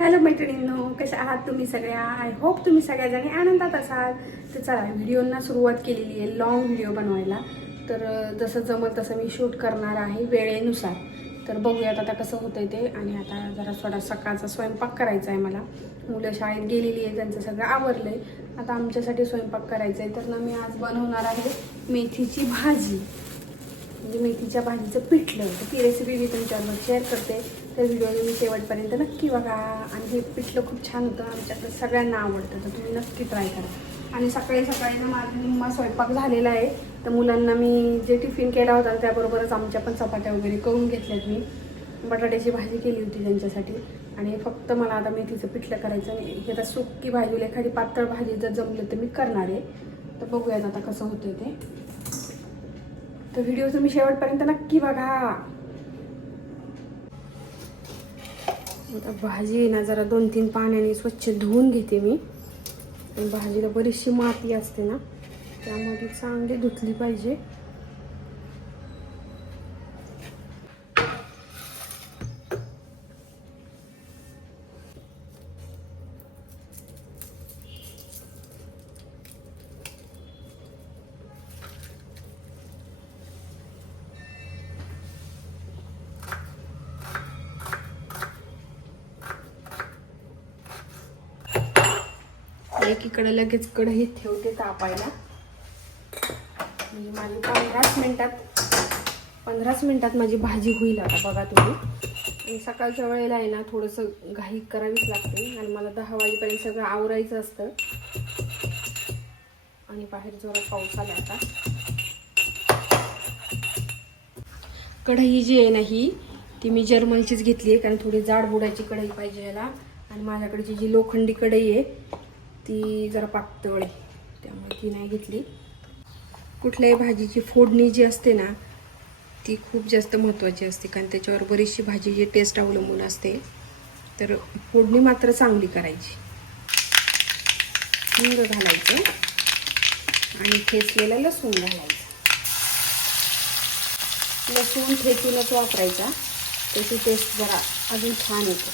Hello मैत्रिणींनो कशा आहात तुम्ही सगळ्या? आय होप तुम्ही सगळ्याजणी आनंदात असाल. तर चला व्हिडिओना सुरुवात केलेली आहे लॉंग व्हिडिओ बनवायला. तर जसं जमल तसं मी शूट करणार आहे वेळेनुसार. तर बघूयात आता कसं होतंय ते. आणि आता जरा थोडा सकाळचा स्वयंपाक करायचा आहे मला. मुलं शाळेत गेलेली आहे त्यांचं सगळं आवरलं आहे आता आमच्यासाठी स्वयंपाक करायचा आहे तर ना मी आज बनवणार आहे मेथीची भाजी. म्हणजे मेथीच्या भाजीचं पिठलं. तर ती रेसिपी मी तुमच्याबरोबर शेअर करते. तर व्हिडिओ मी शेवटपर्यंत नक्की बघा. आणि हे पिठलं खूप छान होतं. आमच्याकडे सगळ्यांना आवडतं. तर तुम्ही नक्की ट्राय करा. आणि सकाळी सकाळी ना माझा निम्मा स्वयंपाक झालेला आहे. तर मुलांना मी जे टिफिन केला होता त्याबरोबरच आमच्या पण चपात्या वगैरे करून घेतल्यात मी. बटाट्याची भाजी केली होती त्यांच्यासाठी. आणि फक्त मला आता मेथीचं पिठलं करायचं आणि हे आता सुकी भाजी एखादी पातळ भाजी जर जमलं तर मी करणार आहे. तर बघूयात आता कसं होतं ते. तर व्हिडिओ तुम्ही शेवटपर्यंत नक्की बघा. आता भाजी ना जरा दोन तीन पाण्याने स्वच्छ धुवून घेते मी. भाजीला बरीचशी माती असते ना त्यामध्ये चांगली धुतली पाहिजे. एकीकडे लगेच कढईत ठेवते तापायला. म्हणजे माझी पंधराच मिनटात पंधराच मिनटात माझी भाजी होईल आता बघा तुम्ही. आणि सकाळच्या वेळेला आहे ना थोडंसं घाई करावीच लागते. आणि मला दहा वाजेपर्यंत सगळं आवरायचं असतं. आणि बाहेर जोरात पाऊस आला आता. कढई जी आहे ना ही ती मी जर्मलचीच घेतली आहे कारण थोडी जाड बुडायची कढई पाहिजे याला. आणि माझ्याकडची जी लोखंडी कढई आहे ती जरा पातळ आहे त्यामुळे ती नाही घेतली. कुठल्याही भाजीची फोडणी जी असते ना ती खूप जास्त महत्त्वाची असते कारण त्याच्यावर बरीचशी भाजीची टेस्ट अवलंबून असते तर फोडणी मात्र चांगली करायची. हिंग घालायचं आणि ठेचलेलं लसूण घालायचं. लसूण ठेचूनच वापरायचा त्याची टेस्ट जरा अजून छान येते.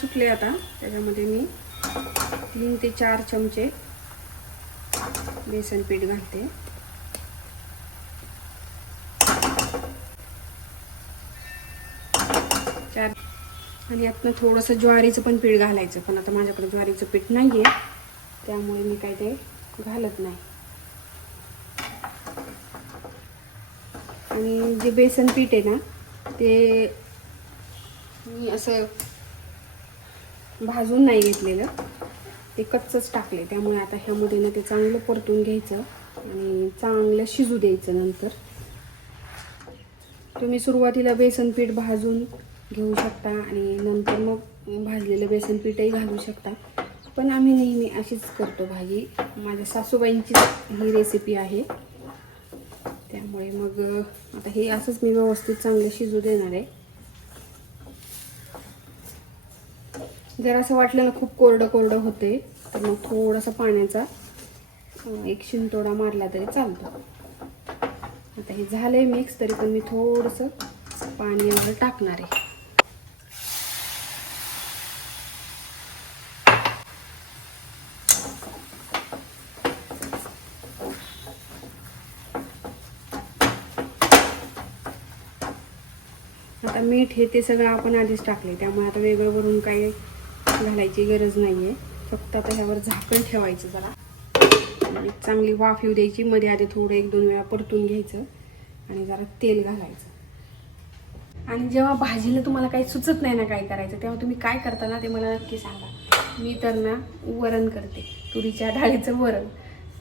सुकले सुटले आता. त्याच्यामध्ये मी तीन ते चार चमचे बेसन पीठ घालते. चार आणि यातनं थोडंसं ज्वारीचं पण पीठ घालायचं. पण आता माझ्याकडे ज्वारीचं पीठ नाही आहे त्यामुळे मी काय ते घालत नाही. आणि जे बेसन पीठ आहे ना ते मी असं भाजून नाही घेतलेलं. ते कच्चंच टाकले त्यामुळे आता ह्यामध्ये ना ते चांगलं परतून घ्यायचं आणि चांगलं शिजू द्यायचं नंतर. तुम्ही सुरुवातीला बेसन पीठ भाजून घेऊ शकता आणि नंतर मग भाजलेलं बेसन पीठही घालू शकता. पण आम्ही नेहमी अशीच करतो भाजी. माझ्या सासूबाईंची ही रेसिपी आहे. त्यामुळे मग आता हे असंच मी व्यवस्थित चांगलं शिजू देणार आहे. जर असं वाटलं ना खूप कोरडं कोरडं होते. तर मग थोडासा पाण्याचा एक शिंतोडा मारला तरी चालतो. आता हे झालंय मिक्स तरी पण मी थोडंसं पाणी यावर टाकणार आहे. आता मीठ हे ते सगळं आपण आधीच टाकले त्यामुळे आता वेगळं वरून काही घालायची गरज नाही आहे फक्त आता ह्यावर झाकण ठेवायचं जरा. आणि चांगली वाफ येऊ द्यायची. मध्ये आधी थोडं एक दोन वेळा परतून घ्यायचं. आणि जरा तेल घालायचं. आणि जेव्हा भाजीला तुम्हाला काही सुचत नाही ना काय करायचं तेव्हा तुम्ही काय करता ना ते मला नक्की सांगा. मी तर ना वरण करते. तुरीच्या डाळीचं वरण.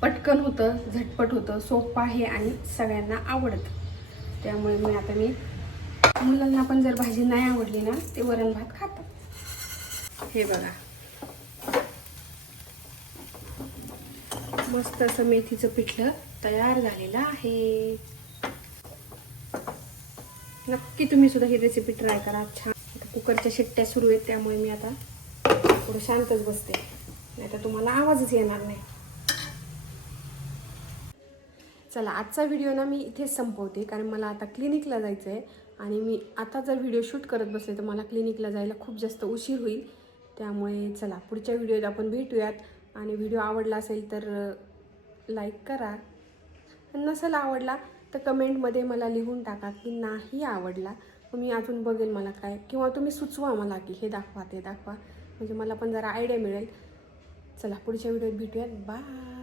पटकन होतं झटपट होतं सोपं आहे आणि सगळ्यांना आवडतं. त्यामुळे मी आता मी मुलांना पण जर भाजी नाही आवडली ना ते वरण भात खातात. हे बघा. मस्त असं मेथीचं पिठलं तयार झालेलं आहे. नक्की तुम्ही सुद्धा ही रेसिपी ट्राय करा. छान. कुकरच्या शिट्ट्या सुरू आहेत त्यामुळे मी आता थोडं शांतच बसते. नाही तर तुम्हाला आवाजच येणार नाही. चला आजचा व्हिडिओ ना मी इथेच संपवते कारण मला आता क्लिनिकला जायचं आहे आणि मी आता जर व्हिडिओ शूट करत बसले तर मला क्लिनिकला जायला खूप जास्त उशीर होईल. त्यामुळे चला पुढच्या व्हिडिओत आपण भेटूयात. आणि व्हिडिओ आवडला असेल तर लाईक करा. नसेल आवडला तर कमेंटमध्ये मला लिहून टाका की नाही आवडला. मी अजून बघेल मला काय किंवा तुम्ही सुचवा मला की हे दाखवा ते दाखवा. म्हणजे मला पण जरा आयडिया मिळेल. चला पुढच्या व्हिडिओत भेटूयात. बाय